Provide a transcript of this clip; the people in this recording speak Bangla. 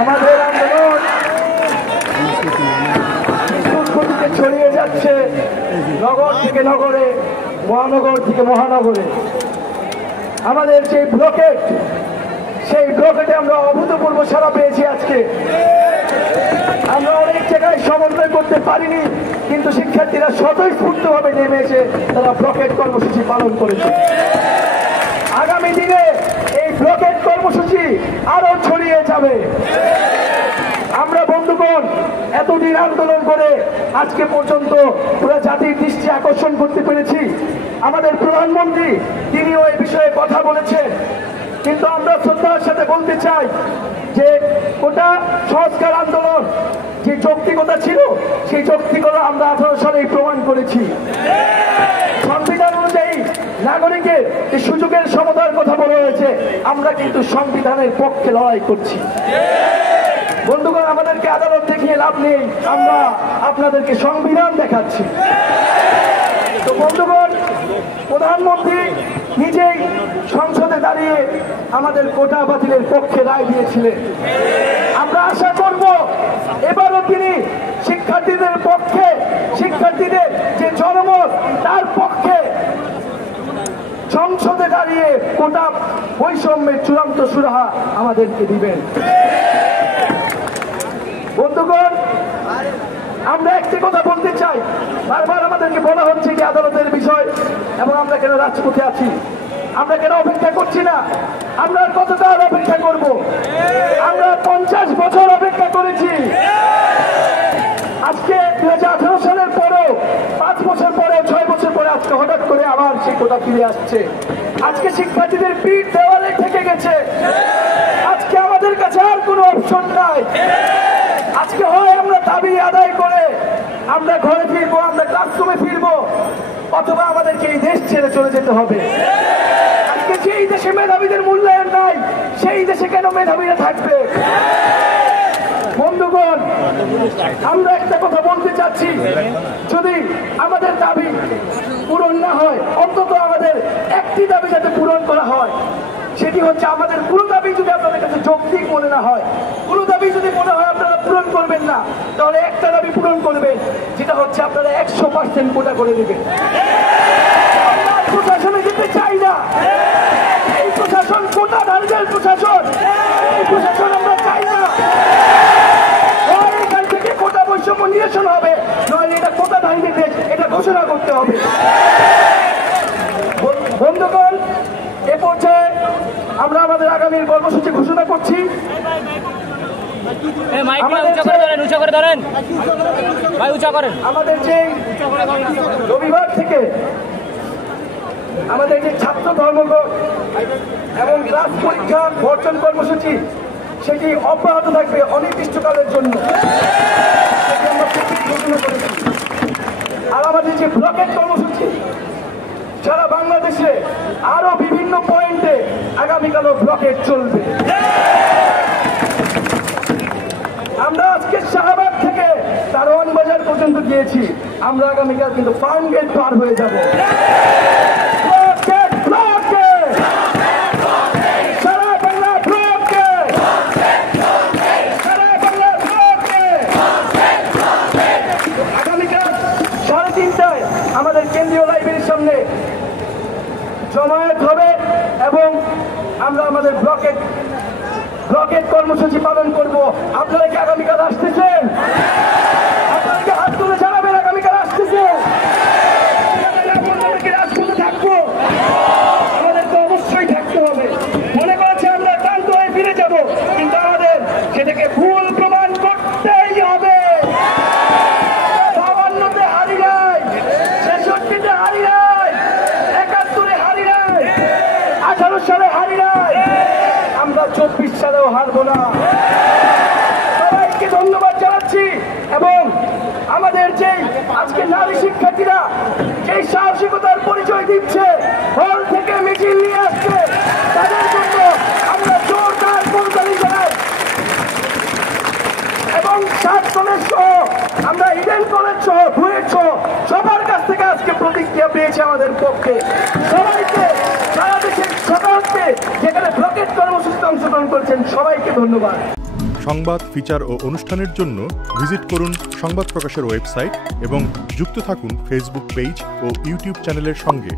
আমাদের আন্দোলন গতিতে ছড়িয়ে যাচ্ছে নগর থেকে নগরে, মহানগর থেকে মহানগরে। আমাদের যে ব্লকেট, সেই ব্লকেটে আমরা অভূতপূর্ব সাড়া পেয়েছি। আজকে আমরা অনেক জায়গায় সমন্বয় করতে পারিনি, কিন্তু শিক্ষার্থীরা স্বতঃস্ফূর্তভাবে নেমে এসে তারা ব্লকেট কর্মসূচি পালন করেছে। আগামী দিনে এই ব্লকেট কর্মসূচি আরো ছড়িয়ে যাবে। আমরা বন্ধুগণ এতদিন আন্দোলন করে আজকে পর্যন্ত পুরো জাতির দৃষ্টি আকর্ষণ করতে পেরেছি। আমাদের প্রধানমন্ত্রী তিনিও এই বিষয়ে কথা বলেছেন, কিন্তু আমরা শ্রদ্ধার সাথে বলতে চাই যে গোটা সংস্কার আন্দোলন যে যৌক্তিকতা ছিল, সেই যৌক্তিকতা আমরা 18 সালেই প্রমাণ করেছি। সংবিধান অনুযায়ী নাগরিকের যে সুযোগের সমতার কথা বলা হয়েছে, আমরা কিন্তু সংবিধানের পক্ষে লড়াই করছি। বন্ধুগণ, আমাদেরকে আদালত দেখিয়ে লাভ নেই, আমরা আপনাদেরকে সংবিধান দেখাচ্ছি। তো বন্ধুগণ, প্রধানমন্ত্রী নিজেই সংসদে দাঁড়িয়ে আমাদের কোটা বাতিলের পক্ষে রায় দিয়েছিলেন। আমরা আশা করব এবারও তিনি শিক্ষার্থীদের পক্ষে, শিক্ষার্থীদের যে জনমত তার পক্ষে সংসদে দাঁড়িয়ে কোটা বৈষম্যের চূড়ান্ত সুরাহা আমাদেরকে দিবেন। বন্ধুগণ, আমরা একটি কথা বলতে চাই, বারবার আমাদেরকে বলা হচ্ছে যে আদালতের বিষয়, এবং আমরা কেন রাজপথে আছি, আমরা কেন অপেক্ষা করছি না, আমরা কতকাল অপেক্ষা করব? আমরা 50 বছর অপেক্ষা করেছি। আজকে 2018 সালের পরেও 5 বছর পরে, 6 বছর পরে আজকে হঠাৎ করে আবার সেই কোটা ফিরে আসছে। আজকে শিক্ষার্থীদের পিঠ দেওয়ালে ঠেকে গেছে। আজকে আমাদের কাছে আর কোনো অপশন নাই। আজকে হয় আমরা দাবি আদায় করে আমরা ঘরে ফিরবো, আমরা ক্লাসরুমে ফিরবো, অথবা আমাদেরকে এই দেশ ছেড়ে চলে যেতে হবে। আজকে যেই দেশে মেধাবীদের মূল্যায়ন নাই, সেই দেশে কেন মেধাবীরা থাকবে? বন্ধুগণ, আমরা একটা কথা বলতে চাচ্ছি, যদি আমাদের দাবি পূরণ না হয়, অন্তত আমাদের একটি দাবি যাতে পূরণ করা হয়, সেটি হচ্ছে আমাদের কোনো দাবি যদি আপনাদের কাছে যৌক্তিক মনে না হয়, কোনো দাবি যদি মনে হয় আপনারা পূরণ করবেন না, তাহলে একটা দাবি পূরণ করবেন, যেটা হচ্ছে আপনারা 100% কোটা করে দেবেন। প্রশাসনে যেতে চাই না, এই প্রশাসন কোটা ধারীদের প্রশাসন, এই প্রশাসন আমরা চাই না। এখান থেকে কোটা বৈষম্য নিরসন হবে, নয় এটা কোটা ধারীদের দেশ, এটা ঘোষণা করতে হবে। বন্ধুগণ, এ পর্যায়ে আমরা আমাদের আগামীর কর্মসূচি ঘোষণা করছি। আমাদের যে রবিবার থেকে আমাদের যে ছাত্র ধর্মঘট এবং ক্লাস পরীক্ষা বর্জন কর্মসূচি, সেটি অব্যাহত থাকবে অনির্দিষ্টকালের জন্য, সেটি আমরা ঘোষণা করেছি। আর আমাদের যে ব্লকেট কর্মসূচি সারা বাংলাদেশে আরো বিভিন্ন পয়েন্টে আগামীকালও ব্লকেট চলবে। আমরা আজকে শাহবাগ থেকে কারওয়ান বাজার পর্যন্ত গিয়েছি, আমরা আগামীকাল কিন্তু ফার্ম গেট পার হয়ে যাব। আগামীকাল 3:30টায় আমাদের কেন্দ্রীয় লাইব্রেরির সামনে জমায়েত হবে এবং আমরা আমাদের ব্লকেট কর্মসূচি পালন করব। আপনারা কি আগামীকাল আসতেছেন? আপনারা কি হাত তুলে জানাবেন আগামীকাল আসতেছেন? রাজপথে থাকবো, আমাদেরকে অবশ্যই থাকতে হবে। মনে করেছে আমরা ক্লান্ত হয়ে ফিরে যাব, কিন্তু আমাদের সেটাকে ভুল প্রমাণ করতেই হবে। 52-তে হারি নাই, 66-তে হারি নাই, 71-এ হারি নাই, 18 সালে হারি নাই, আমরা 24 সালেও হারবো না। সবাইকে ধন্যবাদ জানাচ্ছি। এবং আমাদের যে আজকে নারী শিক্ষার্থীরা যে সাহসিকতার পরিচয় দিচ্ছে, হল থেকে মিছিল নিয়ে আসছে, তাদের জন্য আমরা জোরদার করতালি জানাই। এবং 7 কলেজ সহ, আমরা ইডেন কলেজ সহ, বুয়েট সহ সবার কাছ থেকে আজকে প্রতিক্রিয়া পেয়েছে আমাদের পক্ষে। সবাইকে, সারা দেশের সকলকে যেখানে ব্লকেট কর্মসূচিতে অংশগ্রহণ করেছেন, সবাইকে ধন্যবাদ। সংবাদ, ফিচার ও অনুষ্ঠানের জন্য ভিজিট করুন সংবাদ প্রকাশের ওয়েবসাইট এবং যুক্ত থাকুন ফেসবুক পেজ ও ইউটিউব চ্যানেলের সঙ্গে।